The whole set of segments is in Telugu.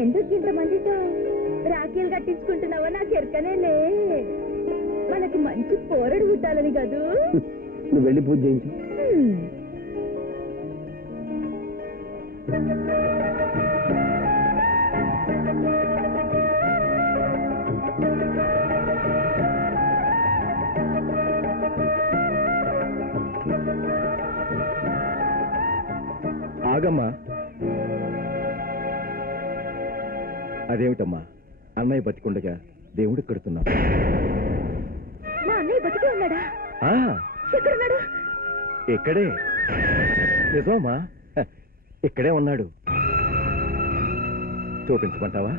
ఎందుకు ఇంతమందితో రాఖీలు కట్టించుకుంటున్నావో? నాకు ఎరకనేలే మనకి మంచి పోరడు పుట్టాలని కదూ? నువ్వు వెళ్ళి పూజ చేయించు. ఆగమ్మా. అదేమిటమ్మా? అన్నయ్య బతికుండగా దేవుడు కడుతున్నావు మా అన్నయ్య బతికి ఉన్నాడా? ఆ, ఎక్కడున్నాడు? ఇక్కడే. నిజమమ్మా? హ, ఇక్కడే ఉన్నాడు. చూపించమంటావా?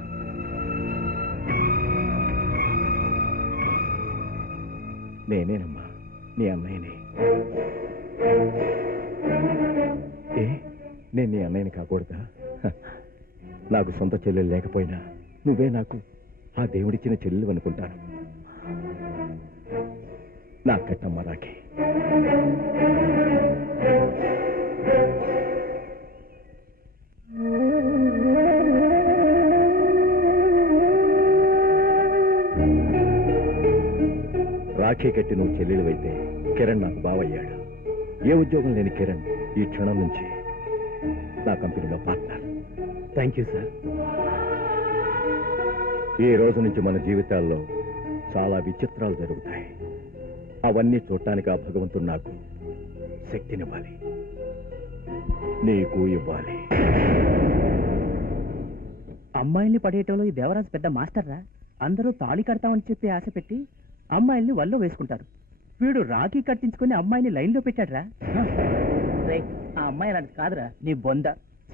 నేనేనమ్మా. నీ అన్నయ్యని. ఏ? నేను నీ అన్నయ్యని కాకూడదా? నాకు సొంత చెల్లెలు లేకపోయినా నువ్వే నాకు ఆ దేవుడిచ్చిన చెల్లెలు అనుకుంటాను. నా కట్టమ్మ రాకే రాఖీ కట్టి నువ్వు చెల్లెలివైతే కిరణ్ నాకు బావయ్యాడు. ఏ ఉద్యోగం లేని కిరణ్ ఈ క్షణం నుంచి నా కంపెనీలో పార్ట్నర్. థ్యాంక్ యూ సార్ ఈ రోజు నుంచి మన జీవితాల్లో చాలా విచిత్రాలు జరుగుతాయి. అవన్నీ చూడటానికి ఆ భగవంతుడు నాకు శక్తినివ్వాలి. నీకు ఇవ్వాలి. అమ్మాయిల్ని పడేయటంలో ఈ దేవరాజు పెద్ద మాస్టర్ రా అందరూ తాళి కడతామని చెప్పి ఆశ పెట్టి అమ్మాయిల్ని వల్లో వేసుకుంటారు. వీడు రాఖీ కట్టించుకుని అమ్మాయిని లైన్లో పెట్టాడ్రా? ఆ అమ్మాయి అలాంటిది కాదురా. నీ బొంద.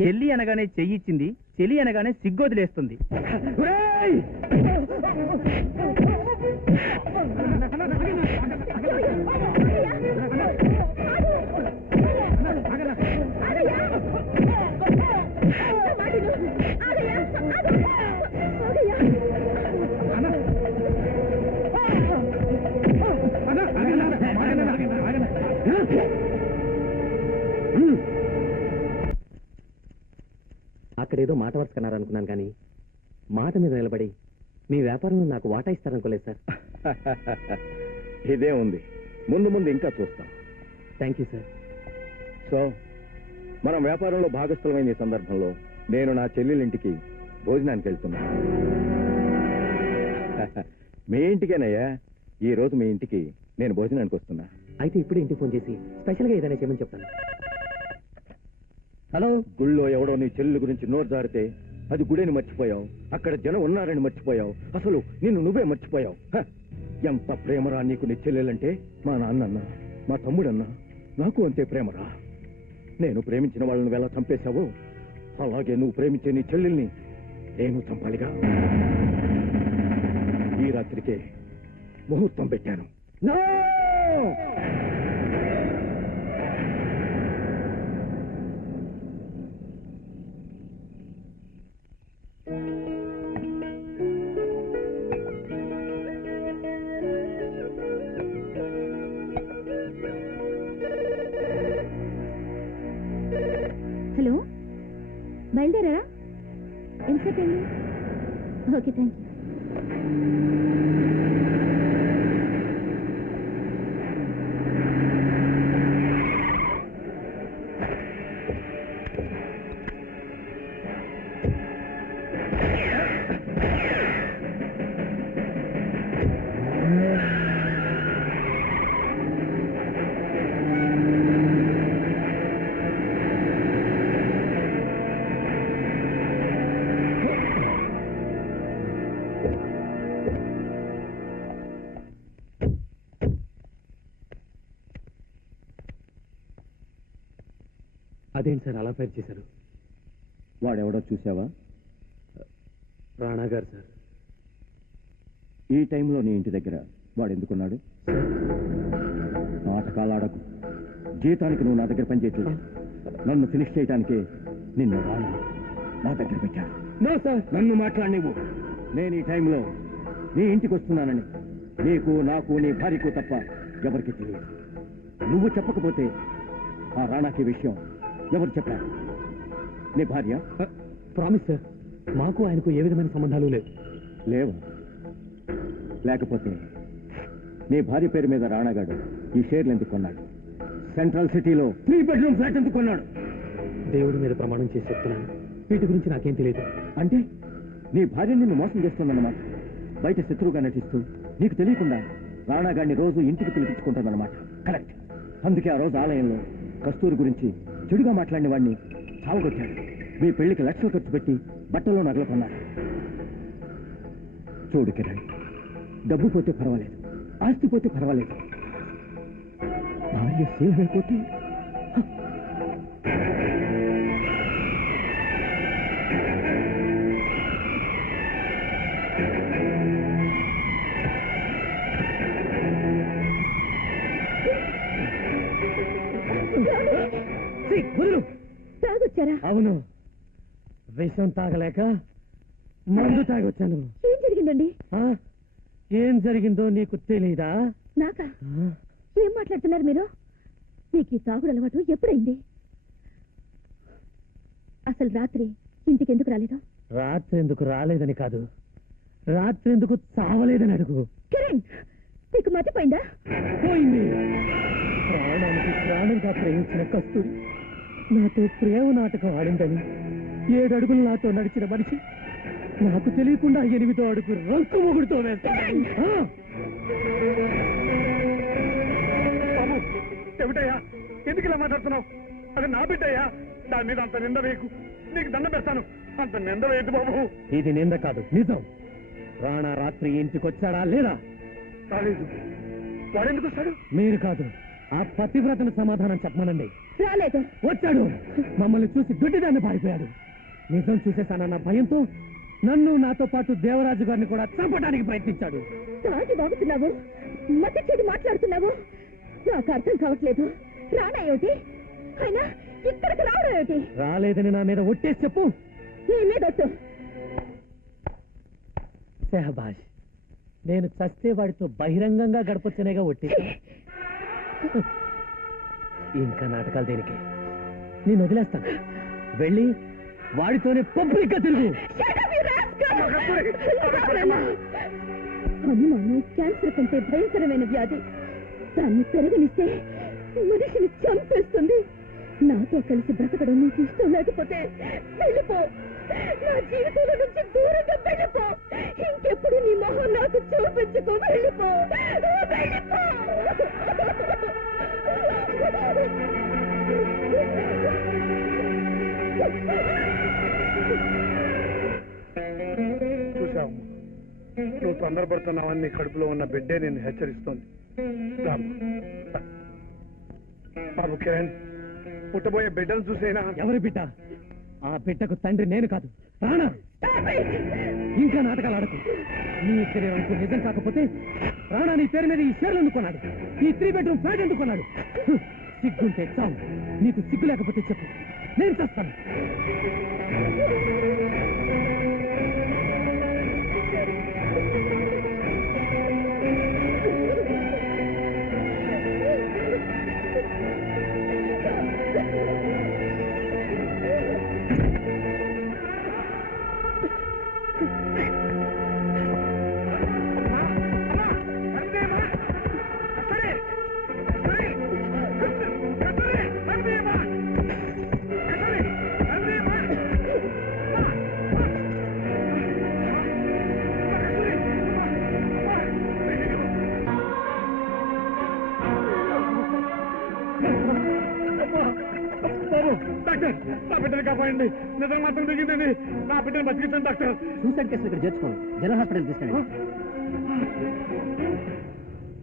చెల్లి అనగానే చెయ్యిచ్చింది చెల్లి అనగానే సిగ్గొదిలేస్తుంది అక్కడేదో మాట వరుసకన్నారు అనుకున్నాను కానీ మాట మీద నిలబడి మీ వ్యాపారంలో నాకు వాటా ఇస్తారనుకోలేదు సార్. ఇదే ఉంది. ముందు ముందు ఇంకా చూస్తాం. థ్యాంక్ యూ సార్ సో మనం వ్యాపారంలో భాగస్థులమైన ఈ సందర్భంలో నేను నా చెల్లెలింటికి భోజనానికి వెళ్తున్నా. మీ ఇంటికేనయ్యా? ఈ రోజు మీ ఇంటికి నేను భోజనానికి వస్తున్నా. అయితే ఇప్పుడు ఇంటికి ఫోన్ చేసి స్పెషల్గా ఏదైనా చేయమని చెప్తాను. హలో? గుళ్ళో ఎవడో నీ చెల్లెలు గురించి నోరు జారితే అది గుడిని మర్చిపోయావు. అక్కడ జనం ఉన్నారని మర్చిపోయావు. అసలు నిన్ను నువ్వే మర్చిపోయావు. ఎంత ప్రేమరా నీకు నీ చెల్లెలంటే? మా నాన్నన్న మా తమ్ముడన్నా నాకు అంతే ప్రేమరా. నేను ప్రేమించిన వాళ్ళని ఎలా చంపేశావో? అలాగే నువ్వు ప్రేమించే నీ చెల్లెల్ని నేను చంపాలిగా. ఈ రాత్రికే ముహూర్తం పెట్టాను. ఓకే థ్యాంక్ యూ అదేంటి సార్ అలా ఫైర్ చేశారు? వాడెవడో చూసావా రాణా గారు సార్. ఈ టైంలో నీ ఇంటి దగ్గర వాడు ఎందుకున్నాడు నాటకాలు ఆడకు జీతానికి నువ్వు నా దగ్గర పనిచేయట్లేదు. నన్ను ఫినిష్ చేయడానికే నిన్ను రాను నా దగ్గర పెట్టాను నో సార్ నన్ను మాట్లాడినివ్వు. నేను ఈ టైంలో నీ ఇంటికి వస్తున్నానని నీకు నాకు నీ భార్యకు తప్ప ఎవరికి తెలియదు. నువ్వు చెప్పకపోతే ఆ రాణాకి విషయం ఎవరు చెప్పారు? నీ భార్య? ప్రామిస్ సార్ మాకు ఆయనకు ఏ విధమైన సంబంధాలు లేవు. లేవు. లేకపోతే నీ భార్య పేరు మీద రాణాగాడు ఈ షేర్లు ఎందుకు కొన్నాడు? సెంట్రల్ సిటీలో త్రీ బెడ్రూమ్ ఫ్లాట్ ఎందుకు కొన్నాడు? దేవుడి మీద ప్రమాణం చేసి చెప్తున్నాను. వీటి గురించి నాకేం తెలియదు. అంటే నీ భార్య నిన్ను మోసం చేస్తుందన్నమాట. బయట శత్రువుగా నటిస్తూ నీకు తెలియకుండా రాణాగాడిని రోజు ఇంటికి పిలిపించుకుంటుందన్నమాట. కరెక్ట్. అందుకే ఆ రోజు ఆలయంలో కస్తూరి గురించి చెడుగా మాట్లాడిన వాడిని చావగొట్టాడు. మీ పెళ్ళికి లక్షలు ఖర్చు పెట్టి బట్టలో నగలు కొన్నాడు చూడు కిరణ్ డబ్బు పోతే పర్వాలేదు ఆస్తి పోతే పర్వాలేదు. భార్య సేవ్ అయిపోతే తాగొచ్చారా అవును. విషం తాగలేక మందు తాగొచ్చాను. ఏం జరిగిందండి? ఆ? ఏం జరిగిందో నీకు తెలీదా? నాకా? ఏం మాట్లాడుతున్నారు మీరు? మీకు ఈ తాగుడు అలవాటు ఎప్పుడైంది? అసలు రాత్రి ఇంటికి ఎందుకు రాలేదు? రాత్రి ఎందుకు రాలేదని కాదు. రాత్రి ఎందుకు చావలేదని అడుగు. కిరణ్ నీకు మతిపోయిందా? పోయింది. ప్రాణానికి ప్రాణంగా ప్రేమించిన కస్తూరి. నాతో ప్రేమ నాటకం ఆడిందని. ఏడు అడుగులు నాతో నడిచిన మనిషి నాకు తెలియకుండా ఎనిమిదో అడుగు రంకు మొగుడుతో వేస్తాను చెవిటయ్యా ఎందుకు ఇలా మాట్లాడుతున్నావు? అది నా బిడ్డయ్యా. దాని మీద అంత నింద వేయకు. నీకు దండ పెడతాను. అంత నింద వేయద్దు బాబు. ఇది నింద కాదు నిజం. రాణా రాత్రి ఇంటికి వచ్చాడా లేదా? రాలేదు వాడెందుకు వస్తాడు? మీరు కాదు. ఆ పతివ్రతను సమాధానం చెప్పమనండి. రాలేదు. వచ్చాడు. మమ్మల్ని చూసి దొడ్డిదాన్ని పారిపోయాడు. నిజం చూసేసానన్న భయంతో నన్ను నాతో పాటు దేవరాజు గారిని కూడా చంపడానికి ప్రయత్నించాడు. బాగుతున్నావు? మతి చెడు మాట్లాడుతున్నావు? నాకు అర్థం కావట్లేదు. రానా ఏమిటి? అయినా ఇక్కడికి రావడం ఏమిటి? రాలేదని నా మీద ఒట్టేసి చెప్పు. నీ మీద ఒట్టు. నేను చస్తే వాడితో బహిరంగంగా గడపొచ్చనేగా ఒట్టేసా. ఇంకా నాటకాలు దేనికి? నేను వదిలేస్తాను. వెళ్ళి వాడితోనే పబ్లిక్గా తిరుగు! అనుమానం క్యాన్సర్ కంటే భయంకరమైన వ్యాధి. దాన్ని పెరగనిస్తే మనిషిని చంపేస్తుంది. నాతో కలిసి బ్రతకడం నీకు ఇష్టం లేకపోతే వెళ్ళిపో. నా జీవితంలో నుంచి దూరంగా వెళ్ళిపో. ఇంకెప్పుడు నీ మొహం నాకు చూపించుకో వెళ్ళిపో. వెళ్ళిపో. చూసావు నువ్వు తొందరపడుతున్నావని నీ కడుపులో ఉన్న బిడ్డే నిన్ను హెచ్చరిస్తోంది. రాము. బాబు కిరణ్ పుట్టబోయే బిడ్డను చూసైనా? ఎవరి బిడ్డ? ఆ బిడ్డకు తండ్రి నేను కాదు ప్రాణ ఇంకా నాటకాలు ఆడకు. నీ ఇద్దరి నిజం కాకపోతే ప్రాణ నీ పేరు మీద ఈ షేర్లు ఎందుకున్నాడు ఈ త్రీ బెడ్రూమ్ ఫ్లాట్ ఎందుకున్నాడు సిగ్గుంటే చావు నీకు సిగ్గు లేకపోతే చెప్పు. నేను చేస్తాను. Thank you. డాక్టర్ నా బిడ్డను కాపాడండి. నిజం మాత్రం దిగిందండి నా బిడ్డను బతికించండి డాక్టర్. సూసైడ్ కేసు ఇక్కడ చేర్చుకోండి. జనరల్ హాస్పిటల్ తీసుకెళ్ళండి.